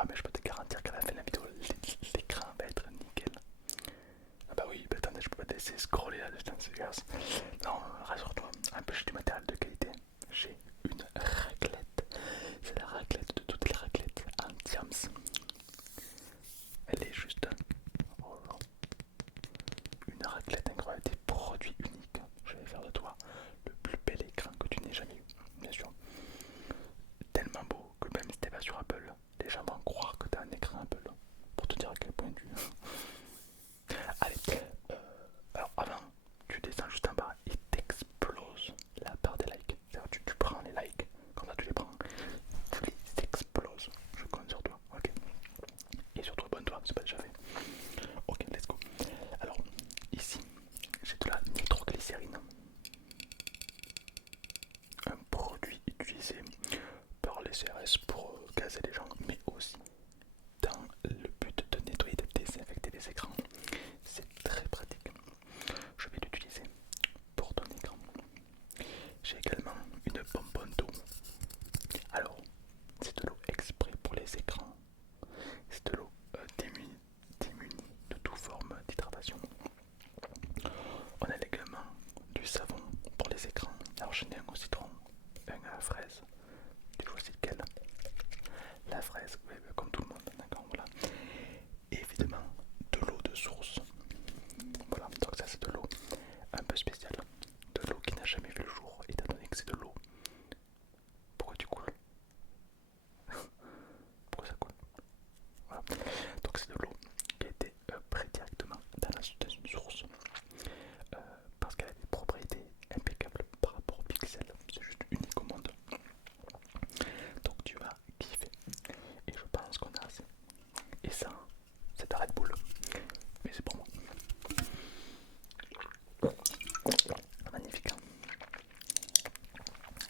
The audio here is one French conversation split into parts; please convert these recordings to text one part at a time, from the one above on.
Ah mais je peux te garantir qu'à la fin de la vidéo, l'écran va être nickel. Ah bah oui, bah attendez, je peux pas te laisser scroller là, putain, c'est dégueulasse. Non, rassure-toi, en plus j'ai du matériel de qualité. J'ai une raclette, c'est la raclette de toutes les raclettes en diams. Elle est juste, oh là, une raclette incroyable, des produits uniques. Je vais faire de toi le plus bel écran que tu n'aies jamais eu, bien sûr. Tellement beau que même si t'es pas sur Apple, les gens vont croire que t'as un écran Apple. Pour te dire à quel point tu... Allez, alors avant, tu descends juste en bas et t'exploses la barre des likes. C'est-à-dire tu prends les likes, quand tu les prends, tu les exploses. Je compte sur toi, ok. Et surtout abonne-toi, c'est pas déjà fait. Ok, let's go. Alors, ici, j'ai de la nitroglycérine, un produit utilisé par les CRS pour gazer les gens, mais aussi dans le but de nettoyer, de désinfecter les écrans. C'est très pratique. Je vais l'utiliser pour ton écran. J'ai également une bonbonne d'eau. Alors, c'est de l'eau exprès pour les écrans. C'est de l'eau démunie de toute forme d'hydratation. On a également du savon pour les écrans. Alors j'en ai un au citron, un à la fraise. Tu choisis lequel? La fraise, oui, comme tout le monde, d'accord, voilà. Et évidemment, de l'eau de source. Voilà, donc ça c'est de l'eau un peu spéciale. De l'eau qui n'a jamais vu le jour, étant donné que c'est de l'eau. Pourquoi tu coules? Pourquoi ça coule? Voilà. Donc c'est de l'eau qui a été prise directement dans une source. Parce qu'elle a des propriétés impeccables par rapport au pixel. C'est juste unique au monde. Donc tu vas kiffer. Et je pense qu'on a assez. Et ça, c'est un Red Bull. Mais c'est pour moi. Magnifique.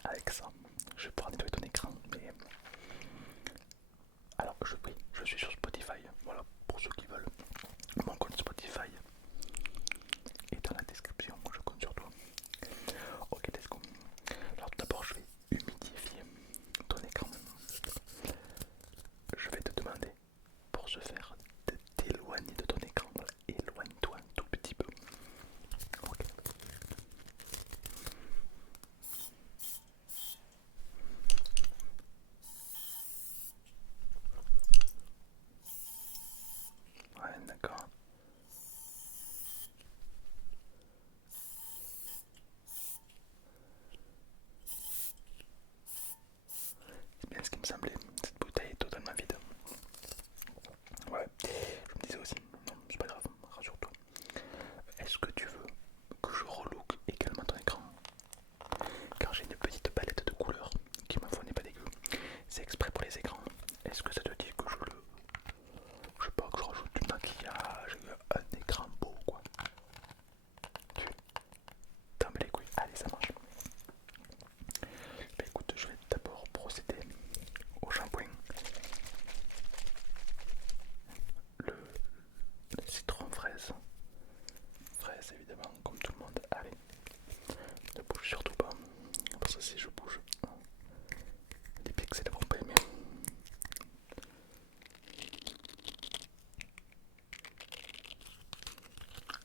Avec ça, je vais pouvoir nettoyer ton écran. Mais alors, oui, je suis sur Spotify. Voilà, pour ceux qui veulent. Mon compte Spotify est dans la description. Je compte sur toi. Ok, let's go. Alors, tout d'abord, je vais humidifier ton écran. Je vais te demander, pour ce faire, de t'éloigner de ton écran. Voilà, éloigne-toi un tout petit peu. Ok. Ouais, d'accord. C'est bien ce qui me semblait. Cette bouteille est totalement vide. Ouais, je me disais aussi. Non, c'est pas grave, rassure-toi. Est-ce que tu veux que je relook également ton écran? Car j'ai une petite palette de couleurs qui, ma foi, n'est pas dégueu. C'est exprès pour les écrans. Est-ce que ça te dit que je le... Je sais pas, que je rajoute du maquillage, un écran beau, quoi. Tu t'en bats les couilles. Allez, ça marche. Bah écoute, je vais d'abord procéder au shampoing. Le, le citron fraise. Fraise, évidemment, comme tout le monde. Allez, ne bouge surtout pas. Parce que si je bouge, les pixels vont pas aimer.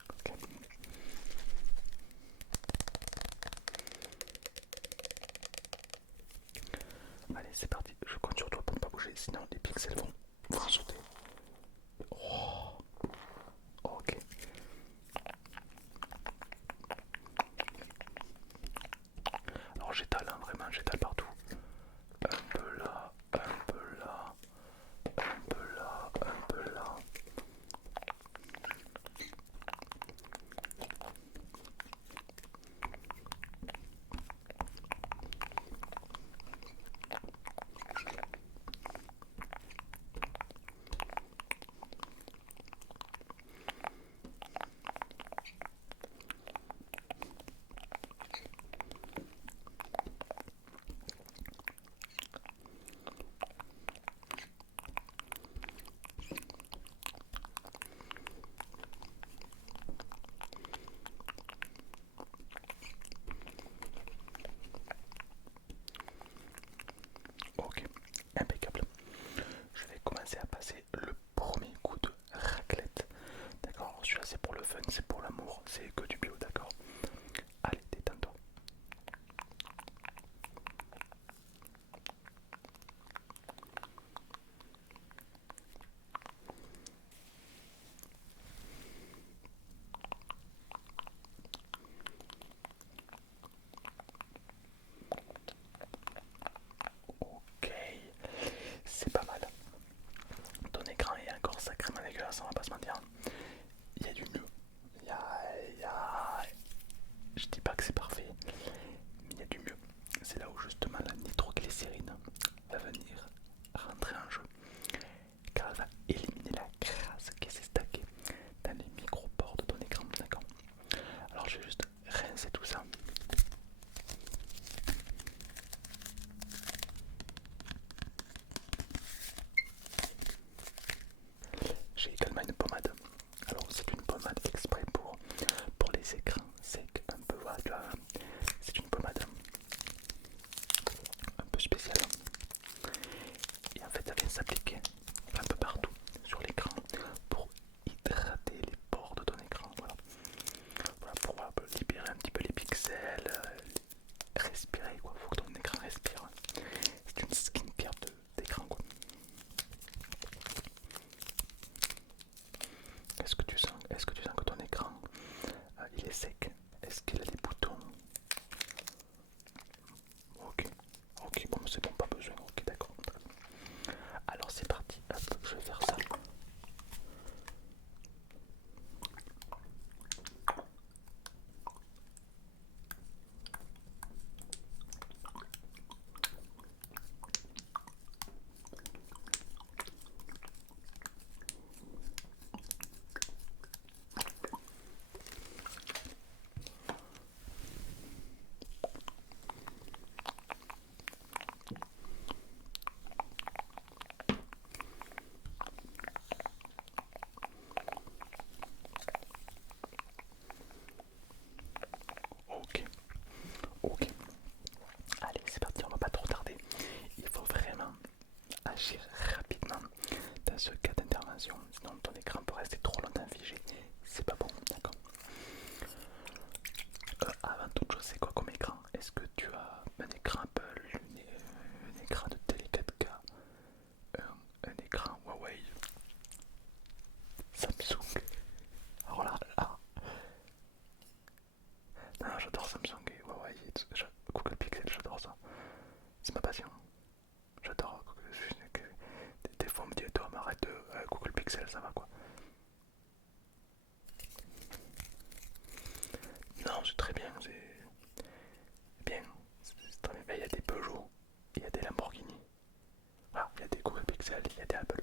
Ok. Allez, c'est parti. Je compte sur toi pour ne pas bouger, sinon les pixels vont sauter. Oh, ok. Alors j'étale, hein, vraiment, j'étale partout. Un peu là, un peu là, un peu là, un peu là. s'appliquer un peu partout sur l'écran pour hydrater les pores de ton écran. Voilà, voilà pour libérer un petit peu les pixels, respirer quoi. Faut que ton écran respire. C'est une skincare d'écran quoi. Est-ce que tu sens que ton écran il est sec? Est-ce qu'il a des boutons? Ok, ok, bon c'est bon, pas besoin. Ok, d'accord. Alors c'est parti. Hop, je vais faire ça. Ok, ok. Allez, c'est parti, on va pas trop tarder. Il faut vraiment agir rapidement dans ce cas d'intervention, sinon ton écran peut rester trop longtemps figé. C'est pas bon, d'accord. Avant toute chose, c'est quoi comme écran? Est-ce que tu as un écran Apple, un écran de télé 4K, un écran Huawei, Samsung? Alors là, non, j'adore Samsung et Huawei, Google Pixel, j'adore ça. C'est ma passion. J'adore. Des fois on me dit toi mais arrête de Google Pixel, ça va quoi. Non, c'est très bien, c'est bien. C'est très bien. Il y a des Peugeot, il y a des Lamborghini. Voilà, il y a des Google Pixel, il y a des Apple.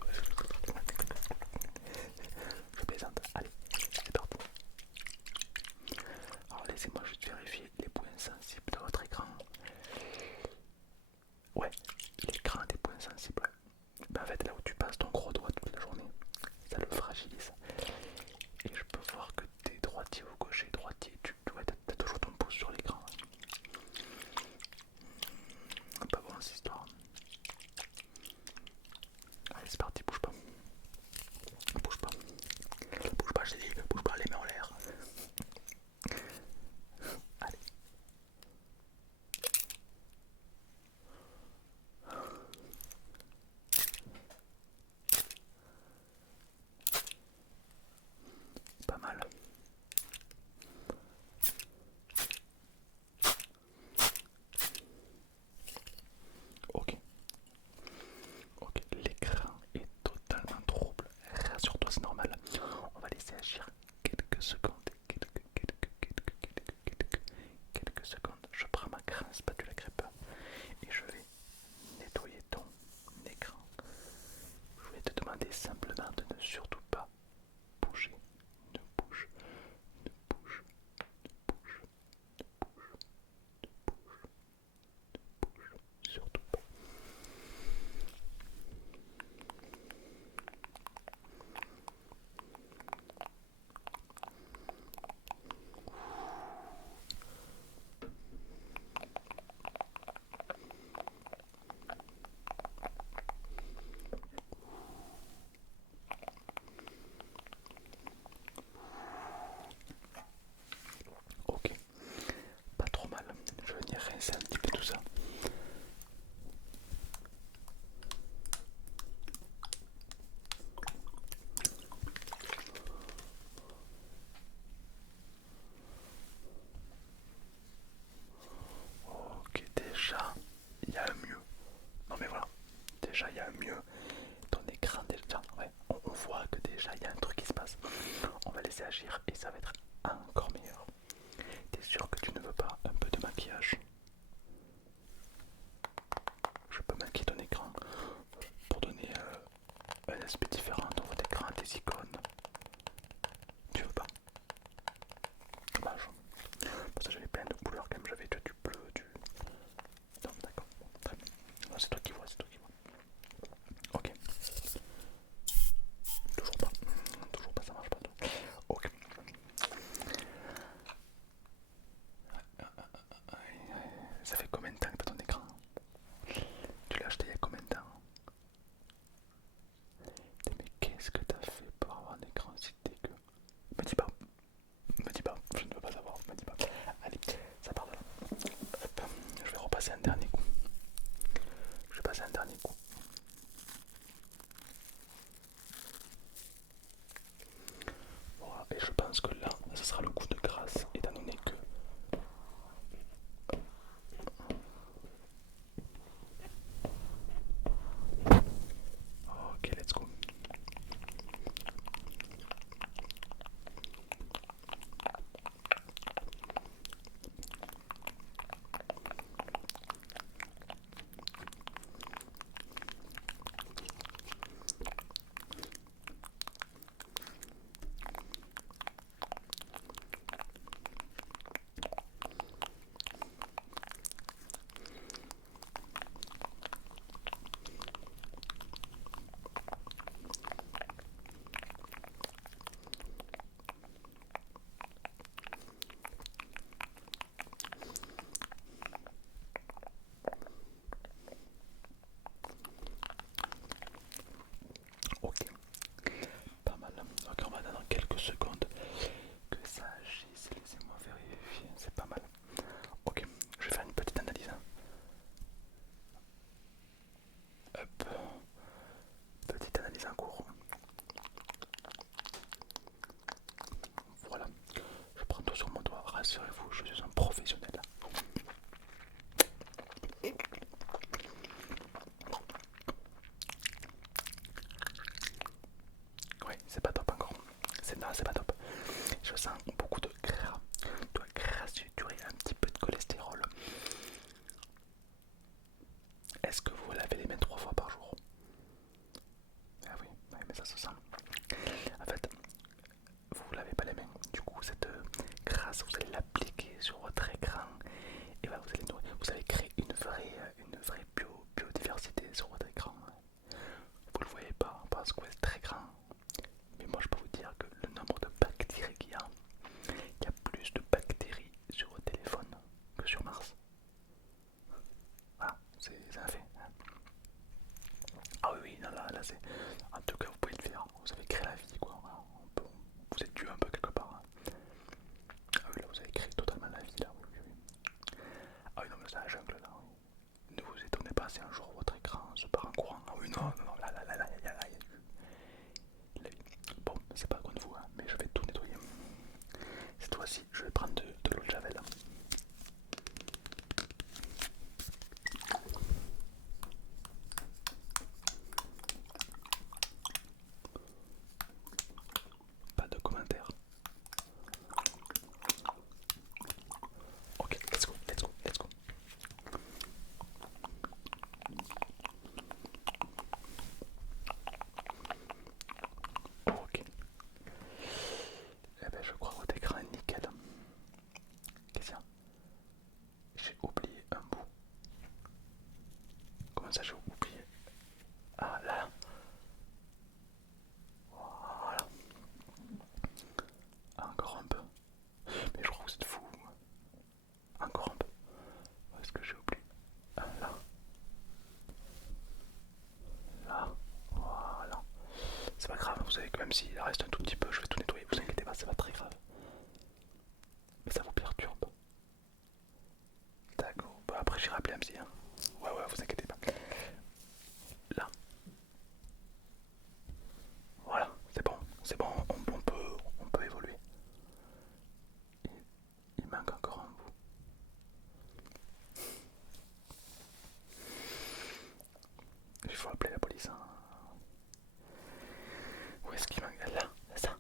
Je plaisante. Allez, c'est parti. Alors laissez-moi juste vérifier les points sensibles de votre écran. Ouais, l'écran a des points sensibles. Ben, en fait, là où tu passes ton gros doigt toute la journée, ça le fragilise. Et je peux voir que t'es droitier ou gaucher. Droitier, t'as toujours ton pouce sur l'écran. Pas bon cette histoire. Allez, c'est parti, bouge pas. Bouge pas. Bouge pas, j'ai dit, bouge pas, les mains en l'air. Allez. Pas mal. Ok. Ok, l'écran est totalement trouble. Rassure-toi, c'est normal. On va laisser agir quelques secondes. Quelques secondes. Je prends ma grande spatule à crêpe et je vais nettoyer ton écran. Je vais te demander simplement de ne surtout pas bouger. Ne bouge, ne bouge, ne bouge, ne bouge, ne bouge, ne bouge, surtout pas. Ok, pas trop mal. Je vais venir rincer un petit peu tout ça. Ok, déjà, il y a un mieux. Non mais voilà, déjà il y a un mieux. Ton écran, déjà, ouais, on voit que déjà il y a un truc qui se passe. On va laisser agir et ça va être encore meilleur. T'es sûr que tu ne veux pas un peu de maquillage? Je peux maquiller ton écran pour donner un aspect différent dans votre écran, des icônes. Tu veux pas? Dommage. Pour ça j'avais plein de couleurs quand même, j'avais du bleu, du... Non, d'accord, très bien. C'est toi qui vois, c'est toi qui vois. Ok. Toujours pas, ça marche pas. Ok. pense que là, ce sera le coup de grâce, étant donné que... Ok, let's go. Ok, pas mal. Ok, on va attendre quelques secondes que ça agisse. Laissez-moi vérifier, c'est pas mal. Ok, je vais faire une petite analyse, hein. Hop, petite analyse en cours. Voilà, je prends tout sur mon doigt. Rassurez-vous, je suis un professionnel. Oui, c'est pas top encore. Non, c'est pas top. Je sens beaucoup de gras, de grassuture et un petit peu de cholestérol. Est-ce que vous lavez les mains 3 fois par jour? Ah oui, ouais, mais ça se sent. En fait, vous ne lavez pas les mains. Du coup, cette graisse, vous allez l'appliquer sur votre écran et bah, vous allez créer une vraie biodiversité sur votre écran. Vous le voyez pas parce que c'est très grand. Mais moi, je peux vous dire que le nombre de bactéries il y a plus de bactéries sur votre téléphone que sur Mars. Voilà, c'est un fait. Ah oui, oui, non, là c'est. En tout cas, vous pouvez le faire. Vous avez créé la vie, quoi. Voilà, vous êtes dû un peu quelque part. Ah oui, là, vous avez créé totalement la vie, là. Oui, oui, oui. Ah oui, non, mais c'est la jungle, là. Oui. Ne vous étonnez pas si un jour votre écran se part en courant. Ah oui, non, non, non, là, il y a la vie. Bon, c'est pas contre vous, hein, mais je vais tout nettoyer. Cette fois-ci, je vais prendre de l'eau de javel. Pas de commentaires. Ok, let's go, let's go, let's go. Ok. Eh ben, je crois que votre écran est nickel. Qu'est-ce qu'il y a? J'ai oublié un bout. Comment ça, j'ai oublié? Ah, là. Voilà. Encore un peu. Mais je crois que c'est fou. Encore un peu. Où est-ce que j'ai oublié? Ah, là. Là. Voilà. C'est pas grave, vous savez que même s'il reste un tout petit peu, je vais tout nettoyer. Vous inquiétez pas, c'est pas très grave. Mais ça vous perturbe. D'accord. Bah après, j'irai appeler un psy. Hein. Ouais, ouais, vous inquiétez pas. Là. Voilà, c'est bon, on peut évoluer. Il manque encore un bout. Il faut appeler la police. Hein. Où est-ce qu'il manque? Là, ça.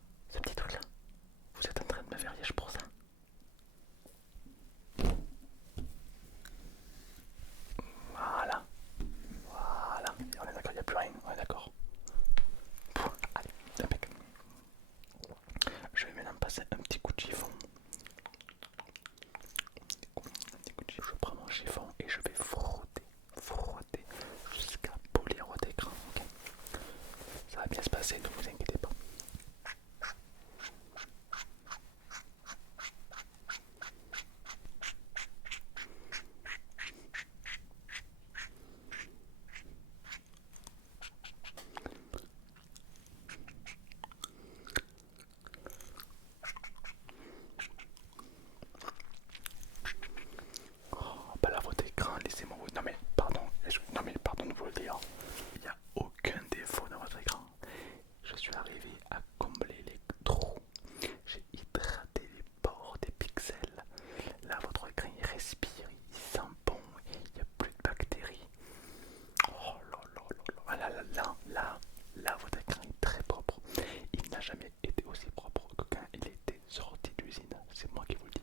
Là, votre écran est très propre. Il n'a jamais été aussi propre que quand il était sorti d'usine. C'est moi qui vous le dis.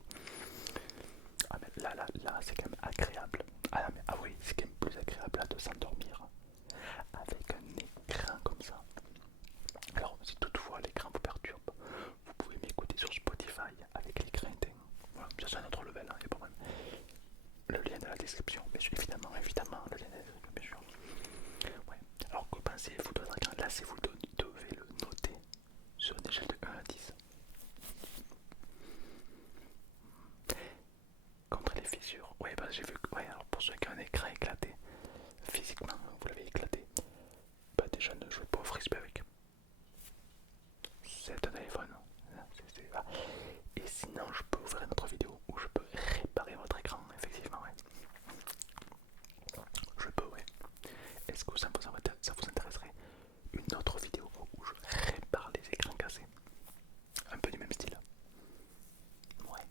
Ah mais là, c'est quand même agréable. Ah oui, c'est quand même plus agréable là, de s'endormir avec un écran comme ça. Alors, si toutefois l'écran vous perturbe, vous pouvez m'écouter sur Spotify avec l'écran éteint. Voilà, ça c'est un autre level, hein, y a pas de problème. Le lien dans la description, mais évidemment, le lien dans la description, bien sûr. Ouais. Alors que pensez-vous de votre écran? Là, si vous devez le noter sur une échelle de 1 à 10. Contre les fissures. Ouais, bah j'ai vu que, ouais, alors pour ceux qui ont un écran éclaté, physiquement, vous l'avez éclaté, bah déjà ne jouez pas au frisbee avec. C'est un téléphone. Ah. Et sinon, je peux ouvrir une autre vidéo où je peux réparer votre écran, effectivement, ouais. Je peux, ouais. Est-ce que ça vous intéresserait une autre vidéo où je répare les écrans cassés? Un peu du même style. Ouais.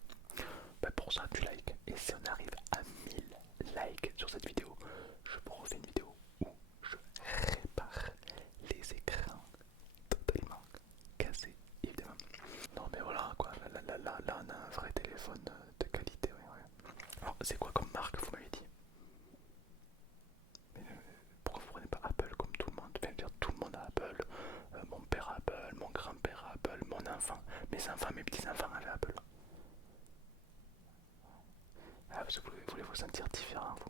Bah pour ça, tu likes. Et si on arrive à 1000 likes sur cette vidéo, je vous refais une vidéo où je répare les écrans totalement cassés, évidemment. Non mais voilà quoi, là on a un vrai téléphone de qualité, ouais, ouais. Alors c'est quoi comme marque vous m'avez dit? Mais pourquoi vous prenez pas Apple comme tout le monde? Enfin, dire tout le monde a Apple, mon père a Apple, mon grand-père a Apple, mon enfant, mes enfants, mes petits-enfants avaient Apple. Ah, parce que vous voulez vous sentir différent, vous.